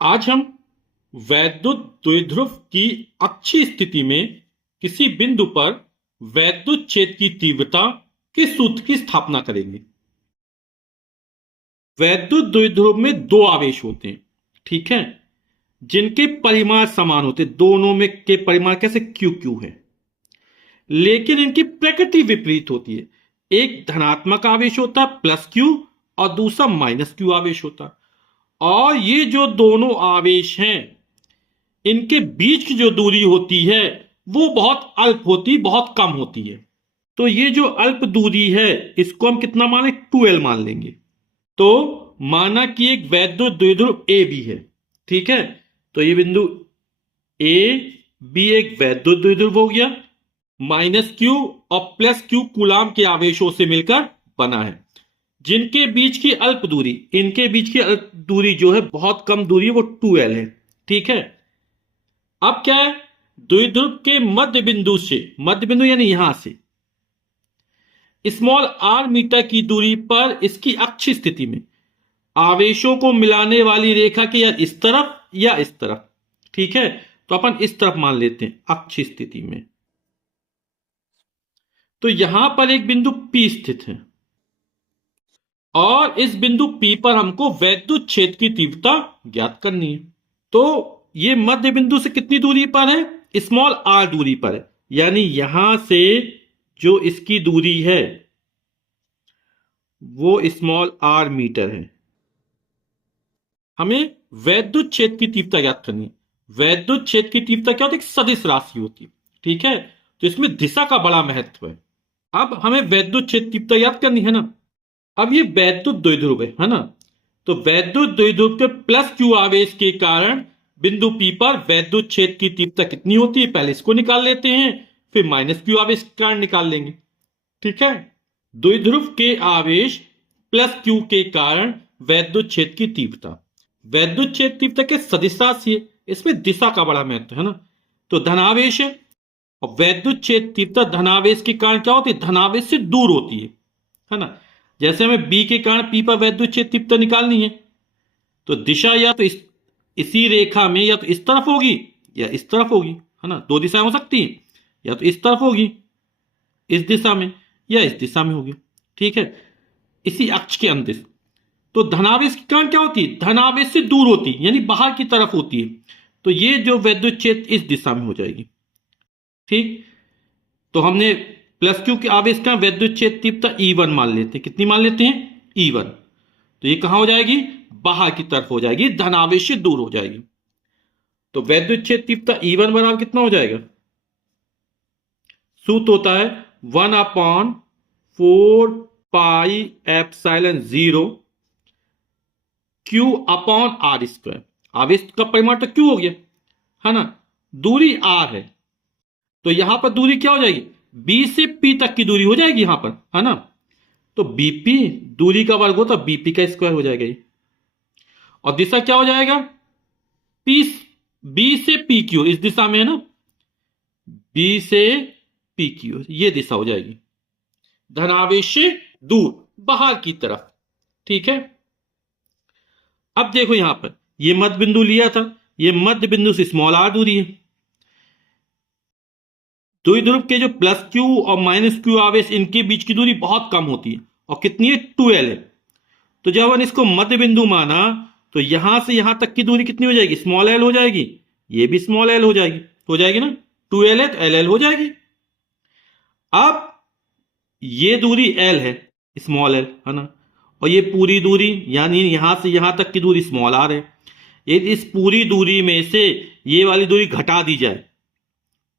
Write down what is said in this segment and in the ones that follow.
आज हम वैद्युत द्विध्रुव की अच्छी स्थिति में किसी बिंदु पर वैद्युत क्षेत्र की तीव्रता के सूत्र की स्थापना करेंगे। वैद्युत द्विध्रुव में दो आवेश होते हैं, ठीक है, जिनके परिमाण समान होते हैं। दोनों में के परिमाण कैसे क्यू क्यू है, लेकिन इनकी प्रकृति विपरीत होती है। एक धनात्मक आवेश होता है प्लस क्यू और दूसरा माइनस क्यू आवेश होता है। और ये जो दोनों आवेश हैं, इनके बीच की जो दूरी होती है वो बहुत अल्प होती, बहुत कम होती है। तो ये जो अल्प दूरी है इसको हम कितना माने, 2L मान लेंगे। तो माना कि एक वैद्युत द्विध्रुव ए बी है, ठीक है। तो ये बिंदु ए बी एक वैद्युत द्विध्रुव हो गया। माइनस क्यू और प्लस क्यू कूलाम के आवेशों से मिलकर बना है, जिनके बीच की अल्प दूरी, इनके बीच की अल्प दूरी जो है बहुत कम दूरी है, वो 2L है, ठीक है। अब क्या है, द्विध्रुव के मध्य बिंदु से, मध्य बिंदु यानी यहां से स्मॉल आर मीटर की दूरी पर इसकी अक्ष स्थिति में आवेशों को मिलाने वाली रेखा के या इस तरफ या इस तरफ, ठीक है। तो अपन इस तरफ मान लेते हैं अक्ष स्थिति में। तो यहां पर एक बिंदु P स्थित है और इस बिंदु P पर हमको वैद्युत क्षेत्र की तीव्रता ज्ञात करनी है। तो ये मध्य बिंदु से कितनी दूरी पर है, स्मॉल r दूरी पर है, यानी यहां से जो इसकी दूरी है वो स्मॉल r मीटर है। हमें वैद्युत क्षेत्र की तीव्रता ज्ञात करनी है। वैद्युत क्षेत्र की तीव्रता क्या होती है, सदिश राशि होती है, ठीक है। तो इसमें दिशा का बड़ा महत्व है। अब हमें वैद्युत क्षेत्र तीव्रता ज्ञात करनी है ना। अब ये वैद्युत द्विध्रुव है ना। तो वैद्युत द्विध्रुव के प्लस क्यू आवेश के कारण बिंदु P पर वैद्युत क्षेत्र की तीव्रता कितनी होती है, पहले इसको निकाल लेते हैं, फिर माइनस क्यू आवेश के कारण निकाल लेंगे, ठीक है। द्विध्रुव के आवेश प्लस क्यू के कारण वैद्युत क्षेत्र की तीव्रता, वैद्युत क्षेत्र तीव्रता के सदिश राशि है, इसमें दिशा का बड़ा महत्व है ना। तो धनावेश है और वैद्युत क्षेत्र तीव्रता धनावेश के कारण क्या होती है, धनावेश से दूर होती है ना। जैसे हमें बी के कारण पी पर वैद्युत क्षेत्र तीव्रता निकालनी है, तो दिशा या तो इसी रेखा में या तो इस तरफ होगी या इस तरफ होगी, है ना। दो दिशाएं हो सकती हैं, या तो इस तरफ होगी इस दिशा में या इस दिशा में होगी, ठीक है, इसी अक्ष के अंदिश। तो धनावेश के कारण क्या होती है, धनावेश से दूर होती है, यानी बाहर की तरफ होती है। तो ये जो वैद्युत क्षेत्र इस दिशा में हो जाएगी, ठीक। तो हमने प्लस क्यू के आवेश का वैद्युत क्षेत्र तीव्रता E1 मान लेते हैं। कितनी मान लेते हैं, E1। तो ये कहां हो जाएगी, बाहर की तरफ हो जाएगी, धनावेश से दूर हो जाएगी। तो वैद्युत क्षेत्र तीव्रता E1 बराबर कितना हो जाएगा, सूत्र होता है 1/4πε0 Q/r²। आवेश का परिमाण तो Q हो गया, है ना। दूरी R है, तो यहां पर दूरी क्या हो जाएगी, B से P तक की दूरी हो जाएगी यहां पर, है ना। तो BP दूरी का वर्ग होता है, BP का स्क्वायर हो जाएगा ये। और दिशा क्या हो जाएगा, P B से P की ओर, इस दिशा में है ना, B से P की ओर ये दिशा हो जाएगी, धनावेश से दूर, बाहर की तरफ, ठीक है। अब देखो यहां पर ये मध्य बिंदु लिया था, ये मध्य बिंदु से स्मॉल r दूरी है। द्विध्रुव के जो प्लस क्यू और माइनस क्यू आवेश, इनके बीच की दूरी बहुत कम होती है, और कितनी है, 2L है। तो जब हमने इसको मध्य बिंदु माना, तो यहां से यहां तक की दूरी कितनी हो जाएगी, स्मॉल l हो जाएगी, ये भी स्मॉल l हो जाएगी ना। 2L है तो LL हो जाएगी। अब ये दूरी L है, स्मॉल l, है ना, और ये पूरी दूरी यानी यहां से यहां तक की दूरी स्मॉल r है। यदि इस पूरी दूरी में से ये वाली दूरी घटा दी जाए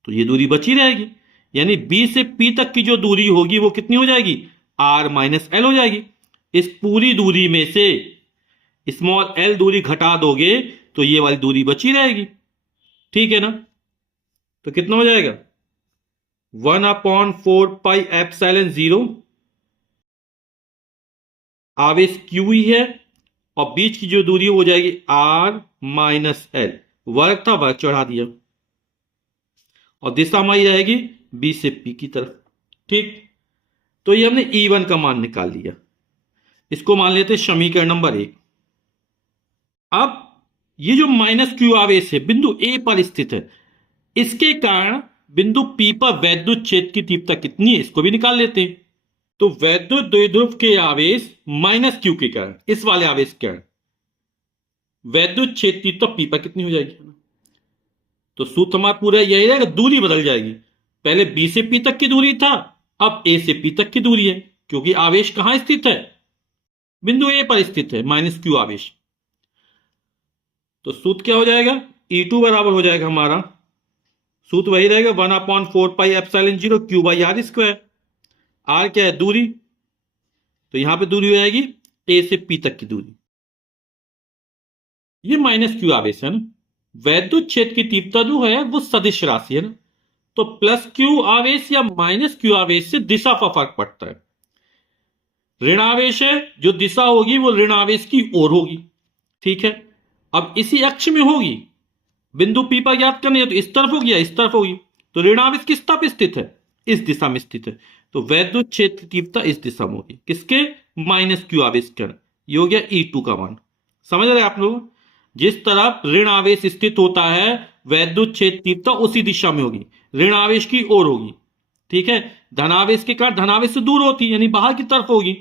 तो ये दूरी बची रहेगी, यानी B से P तक की जो दूरी होगी वो कितनी हो जाएगी, R-L हो जाएगी। इस पूरी दूरी में से स्मॉल l दूरी घटा दोगे तो ये वाली दूरी बची रहेगी, ठीक है ना। तो कितना हो जाएगा, 1/4πε0 आवेश Q ही है, और बीच की जो दूरी हो जाएगी R-L। वर्ग था, वर्ग चढ़ा दिया, और दिशा हमारी रहेगी B से P की तरफ, ठीक। तो ये हमने E1 का मान निकाल लिया, इसको मान लेते समीकरण नंबर 1। अब ये जो माइनस क्यू आवेश है बिंदु ए पर स्थित है, इसके कारण बिंदु पी पर वैद्युत क्षेत्र की तीव्रता कितनी है इसको भी निकाल लेते हैं। तो वैद्युत द्विध्रुव के आवेश माइनस क्यू के कारण, इस वाले आवेश के कारण वैद्युत क्षेत्र की तीव्रता पी पर कितनी हो जाएगी। तो सूत्र हमारा पूरा यही रहेगा, दूरी बदल जाएगी। पहले बी से पी तक की दूरी था, अब ए से पी तक की दूरी है, क्योंकि आवेश कहां स्थित है, बिंदु ए पर स्थित है माइनस क्यू आवेश। तो सूत्र क्या हो जाएगा, E2 बराबर हो जाएगा हमारा, सूत्र वही रहेगा 1/4πε0 Q by R square. R क्या है, दूरी, तो यहां पे दूरी हो जाएगी ए से पी तक की दूरी। ये माइनस क्यू आवेश है ना, वैद्युत क्षेत्र की तीव्रता जो है वो सदिश राशि है ना, तो प्लस क्यू आवेश या माइनस क्यू आवेश से दिशा पर फर्क पड़ता है। ऋण आवेश है, जो दिशा होगी वो ऋण आवेश की ओर होगी, ठीक है। अब इसी अक्ष में होगी, बिंदु पी पर याद करनी है तो इस तरफ होगी या इस तरफ होगी, तो ऋण आवेश किस तरफ स्थित है, इस दिशा में स्थित है, तो वैद्युत क्षेत्र की तीव्रता इस दिशा में होगी, किसके, माइनस क्यू आवेश के। ये हो गया E2 का मान। समझ रहे आप लोग, जिस तरफ ऋण आवेश स्थित होता है वैद्युत क्षेत्र तीव्रता उसी दिशा में होगी, ऋण आवेश की ओर होगी, ठीक है। धनावेश के कारण धनावेश से दूर होती है, यानी बाहर की तरफ होगी,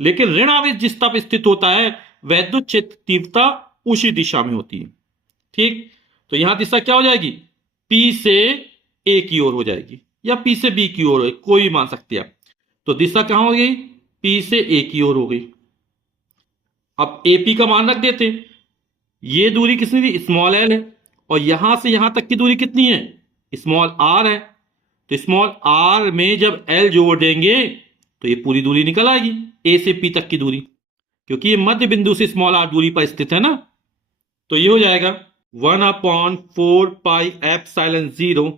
लेकिन ऋण आवेश जिस तरफ स्थित होता है वैद्युत क्षेत्र तीव्रता उसी दिशा में होती है, ठीक। तो यहां दिशा क्या हो जाएगी, पी से ए की ओर हो जाएगी या पी से बी की ओर, कोई भी मान सकते हैं आप। तो दिशा कहां हो गई, पी से ए की ओर हो गई। अब एपी का मान रख देते हैं, ये दूरी कितनी थी, स्मॉल एल है, और यहां से यहां तक की दूरी कितनी है, स्मॉल आर है। तो स्मॉल आर में जब एल जोड़ देंगे तो ये पूरी दूरी निकल आएगी, ए से पी तक की दूरी, क्योंकि ये मध्य बिंदु से स्मॉल आर दूरी पर स्थित है ना। तो ये हो जाएगा 1/4πε0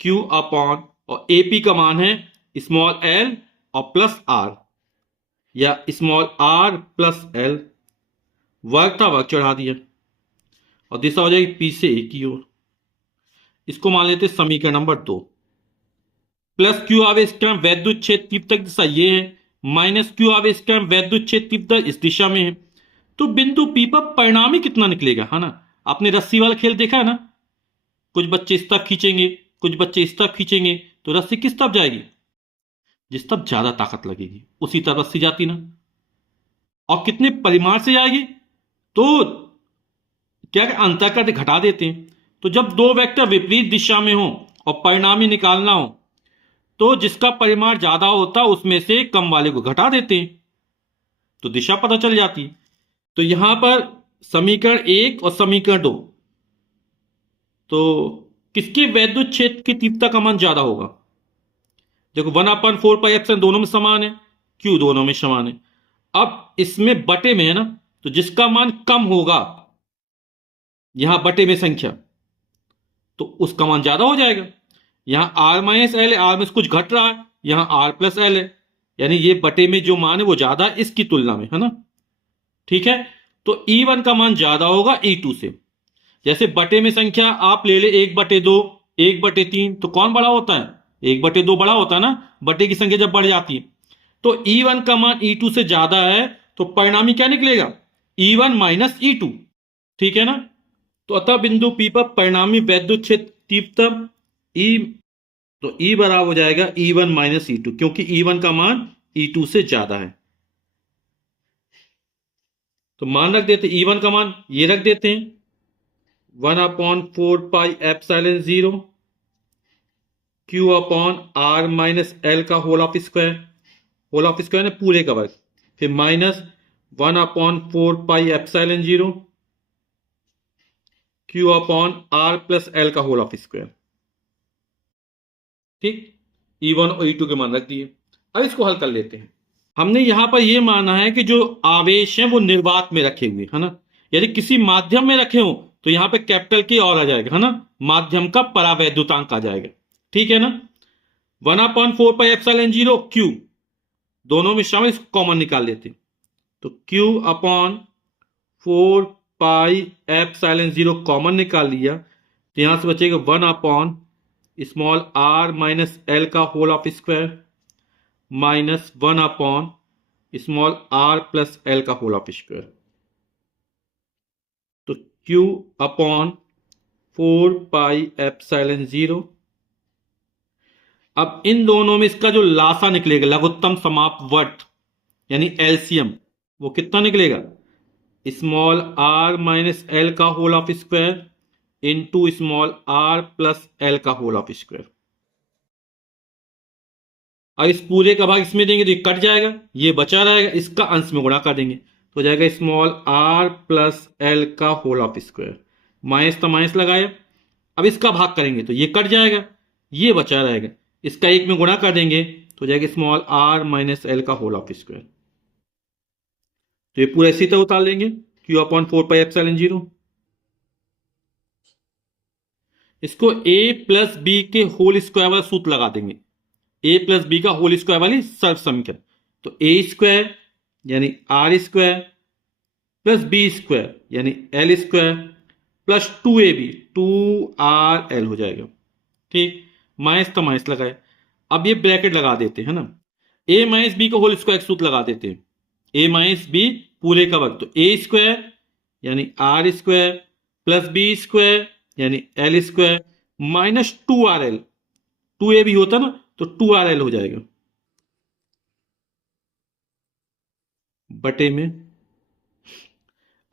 क्यू अपॉन, और एपी का मान है स्मॉल एल और प्लस आर, या स्मॉल आर प्लस एल, वर्ग था वर्ग चढ़ा दिया, और दिशा हो जाएगी पी से ए की ओर। इसको मान लेते समीकरण नंबर 2। प्लस क्यू आवेश क्रम वैद्युत क्षेत्र तीव्रता की दिशा ये है, माइनस क्यू आवेश क्रम वैद्युत क्षेत्र तीव्रता इस दिशा में है। तो बिंदु पी पर परिणामी कितना निकलेगा, है ना। आपने रस्सी वाला खेल देखा है ना, कुछ बच्चे इस तरफ खींचेंगे, कुछ बच्चे इस तरफ खींचेंगे, तो रस्सी किस तरफ जाएगी, जिस तरफ ज्यादा ताकत लगेगी उसी तरफ रस्सी जाती ना। और कितने परिमाण से जाएगी, तो क्या अंतर करके घटा देते हैं। तो जब दो वेक्टर विपरीत दिशा में हो और परिणामी निकालना हो, तो जिसका परिमाण ज्यादा होता है उसमें से कम वाले को घटा देते हैं, तो दिशा पता चल जाती है। तो यहां पर समीकरण 1 और समीकरण 2, तो किसके वैद्युत क्षेत्र की तीव्रता का मान ज्यादा होगा, देखो 1/4πε दोनों में समान है, क्यू दोनों में समान है। अब इसमें बटे में है ना, तो जिसका मान कम होगा, यहां बटे में संख्या, तो उसका मान ज्यादा हो जाएगा। यहां आर माइनस एल है, आर में से कुछ घट रहा है, यहां आर प्लस एल है, यानी ये बटे में जो मान है वो ज्यादा है इसकी तुलना में, है ना, ठीक है। तो E1 का मान ज्यादा होगा E2 से। जैसे बटे में संख्या आप ले ले 1/2, 1/3, तो कौन बड़ा होता है, 1/2 बड़ा होता है ना, बटे की संख्या जब बढ़ जाती है। तो E1 का मान E2 से ज्यादा है, तो परिणामी क्या निकलेगा, E1 माइनस E2, ठीक है ना। तो अतः बिंदु P पर परिणामी वैद्युत क्षेत्र तीव्रता E, तो E बराबर हो जाएगा E1 माइनस E2, क्योंकि E1 का मान E2 से ज्यादा है। तो मान रख देते, E1 का मान ये रख देते हैं 1/4πε0 Q upon R minus L का होल ऑफ स्क्वायर ने पूरे का वर्ग, फिर minus 1/4πε0 Q upon R plus L का होल ऑफ स्क्वायर, ठीक। E1 और E2 के मान रख दिए। अब इसको हल कर लेते हैं। हमने यहां पर यह माना है कि जो आवेश हैं वो निर्वात में रखे हुए, है ना, यदि किसी माध्यम में रखे हो तो यहां पे कैपिटल के और आ जाएगा, है ना, माध्यम का परावैद्युतांक आ जाएगा, ठीक है ना। 1/4πε0 क्यू दोनों में शामिल, कॉमन निकाल लेते, तो क्यू अपॉन 4πε0 कॉमन निकाल लिया, तो यहां से बचेगा 1 स्मॉल आर माइनस एल का whole of square minus 1 small R plus L का whole of square. Q upon 4πε0। अब इन दोनों में इसका जो लासा निकलेगा, लघुत्तम समापवर्त यानी एलसीएम, वो कितना निकलेगा? स्मॉल r माइनस एल का whole of square into small r plus L का होल ऑफ स्क्वायर। अब इस पूरे का भाग इसमें देंगे तो ये कट जाएगा, ये बचा रहेगा, इसका अंश में गुणा कर देंगे तो हो जाएगा स्मॉल r प्लस एल का होल ऑफ स्क्वायर। माइनस तो माइनस लगाया, अब इसका भाग करेंगे तो ये कट जाएगा, ये बचा रहेगा, इसका एक में गुणा कर देंगे तो हो जाएगा स्मॉल r माइनस एल का होल ऑफ स्क्वायर। तो ये पूरा इसी तरह उतार लेंगे, क्यू अपॉन 4πε0। इसको a प्लस बी के होल स्क्वायर वाला सूत्र लगा देंगे, a प्लस बी का होल स्क्वायर वाली सर्व समीकरण। तो a स्क्वायर यानी r square plus B square यानी L square plus 2ab 2rl हो जाएगा। ठीक, माइनस तो माइनस लगाए, अब ये ब्रैकेट लगा देते हैं ना, a माइनस बी का होल स्क्वायर सूत्र लगा देते हैं, a माइनस बी पूरे का वर्ग। तो a स्क्वायर यानी r square plus B square यानी L square minus 2rl, 2ab होता ना तो 2rl हो जाएगा बटे में।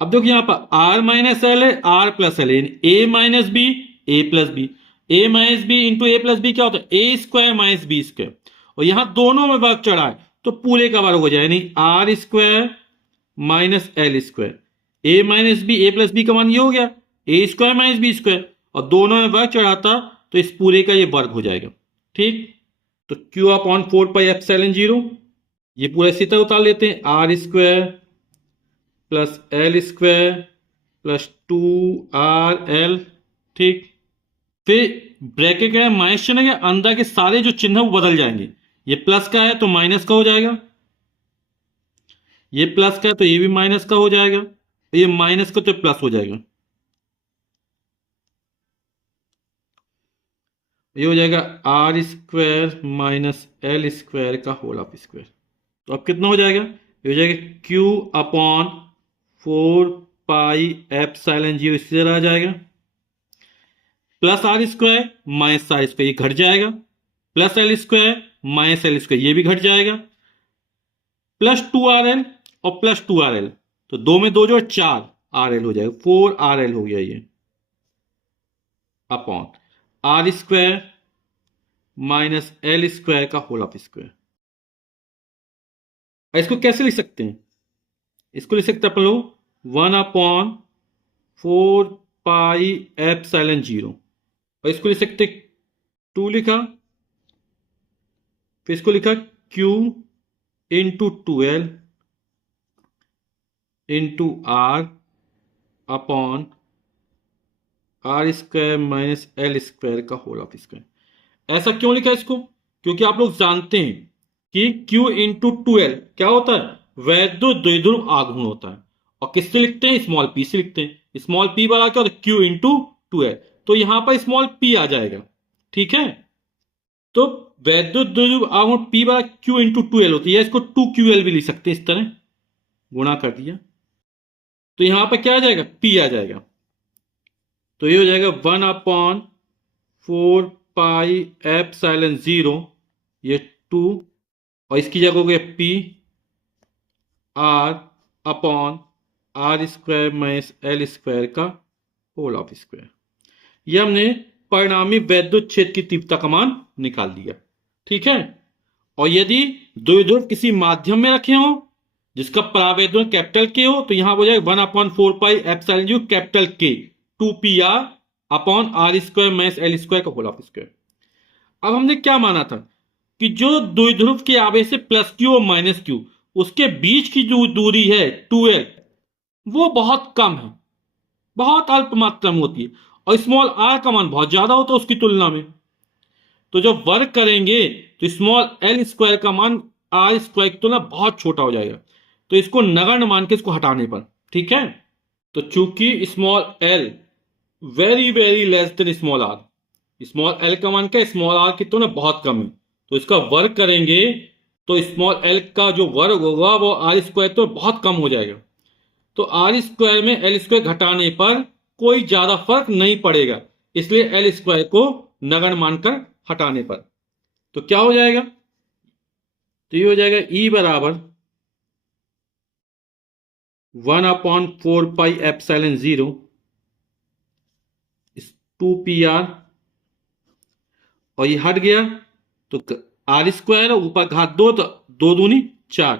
अब देखो यहां पर r माइनस एल है, r प्लस एल यानी a minus B A plus B, A minus B into A plus B क्या होता है? A square minus B square, और यहां दोनों में वर्ग चढ़ा है तो पूरे का वर्ग हो जाए यानी r square minus L square. A minus B A plus B का मान ये हो गया A square minus B square, और दोनों में वर्ग चढ़ाता तो इस पूरे का ये वर्ग हो जाएगा। ठीक, तो क्यू अपॉन 4πε0 ये पूरा इसी तरह उतार लेते हैं, r square plus L square plus 2rl। ठीक, फिर ब्रैकेट का माइनस चिन्ह है, अंदर के सारे जो चिन्ह वो बदल जाएंगे, ये प्लस का है तो माइनस का हो जाएगा, ये प्लस का है तो ये भी माइनस का हो जाएगा, ये माइनस का तो प्लस हो जाएगा, ये हो जाएगा r square minus L square का होल ऑफ स्क्वायर। तो अब कितना हो जाएगा? ये हो जाएगा q अपॉन 4πε0 इसी तरह आ जाएगा, plus R square minus R square ये घट जाएगा, plus L square minus L square ये भी घट जाएगा, प्लस 2rl और प्लस 2rl, तो दो में दो जो 4rl हो जाएगा, 4rl हो गया ये, upon R square minus L square का होल ऑफ स्क्वायर। इसको कैसे लिख सकते हैं? इसको लिख सकते हैं अपन लोग 1 अपॉन 4πε0, और इसको लिख सकते 2 लिखा, फिर इसको लिखा q into 2l into r upon R square minus L square का होल ऑफ स्क्वायर। ऐसा क्यों लिखा इसको? क्योंकि आप लोग जानते हैं कि q इंटू 2l क्या होता है? वैद्युत द्विध्रुव आघूर्ण होता है, और किससे लिखते हैं? स्मॉल p से लिखते हैं। स्मॉल p बड़ा क्या होता है? q इंटू 2l, तो यहां पर स्मॉल p आ जाएगा। ठीक है, तो वैद्युत द्विध्रुव आघूर्ण p बड़ा q इंटू 2l होती है, इसको 2ql भी लिख सकते हैं, इस तरह गुणा कर दिया तो यहां पर क्या आ जाएगा? p आ जाएगा। तो ये हो जाएगा 1 अपॉन 4πε0 ये 2, और इसकी जगह हो गया p r upon R square minus L square का होल ऑफ स्क्वायर। ये हमने परिणामी वैद्युत क्षेत्र की तीव्रता का मान निकाल दिया। ठीक है, और यदि द्विध्रुव किसी माध्यम में रखे हो जिसका परावैद्युत कैपिटल के हो तो यहां हो जाएगा 1 अपॉन 4πε0 कैपिटल के 2pr upon R square minus L square का होल ऑफ स्क्वायर। अब हमने क्या माना था कि जो द्विध्रुव के आवेश से प्लस क्यू और माइनस क्यू उसके बीच की जो दूरी है 2l वो बहुत कम है, बहुत अल्प मात्रा में होती है, और स्मॉल r का मान बहुत ज्यादा होता है उसकी तुलना में। तो जब वर्ग करेंगे तो स्मॉल एल स्क्वायर का मान आर स्क्वायर की तुलना बहुत छोटा हो जाएगा, तो इसको नगण्य मान के इसको हटाने पर। ठीक है, तो चूंकि small L very very less than small R, small L का मान क्या? स्मॉल आर की तुलना बहुत कम है, तो इसका वर्ग करेंगे तो स्मॉल एल का जो वर्ग होगा वो आर स्क्वायर तो बहुत कम हो जाएगा। तो आर स्क्वायर में एल स्क्वायर घटाने पर कोई ज्यादा फर्क नहीं पड़ेगा, इसलिए एल स्क्वायर को नगण्य मानकर हटाने पर। तो क्या हो जाएगा, तो ये हो जाएगा ई बराबर 1/4πε0 2πr, और ये हट गया तो आर स्क्वायर, ऊपर घात 2 तो 2 दूनी 4,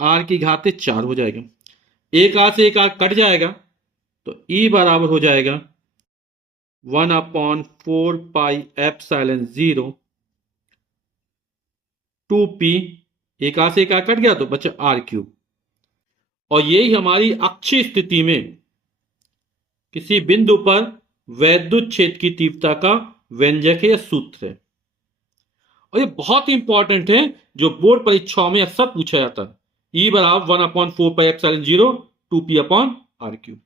आर की घात 4 हो जाएगा। एक आर से एक आर कट जाएगा, तो ई बराबर हो जाएगा 1/4πε0 2p, एक आर से एक आर कट गया तो बचा r³। और यही हमारी अक्षीय स्थिति में किसी बिंदु पर वैद्युत क्षेत्र की तीव्रता का व्यंजक है या सूत्र है। और ये बहुत ही इंपॉर्टेंट है, जो बोर्ड परीक्षाओं में अक्सर पूछा जाता है। ई बराबर 1/4πε0 2p/r³।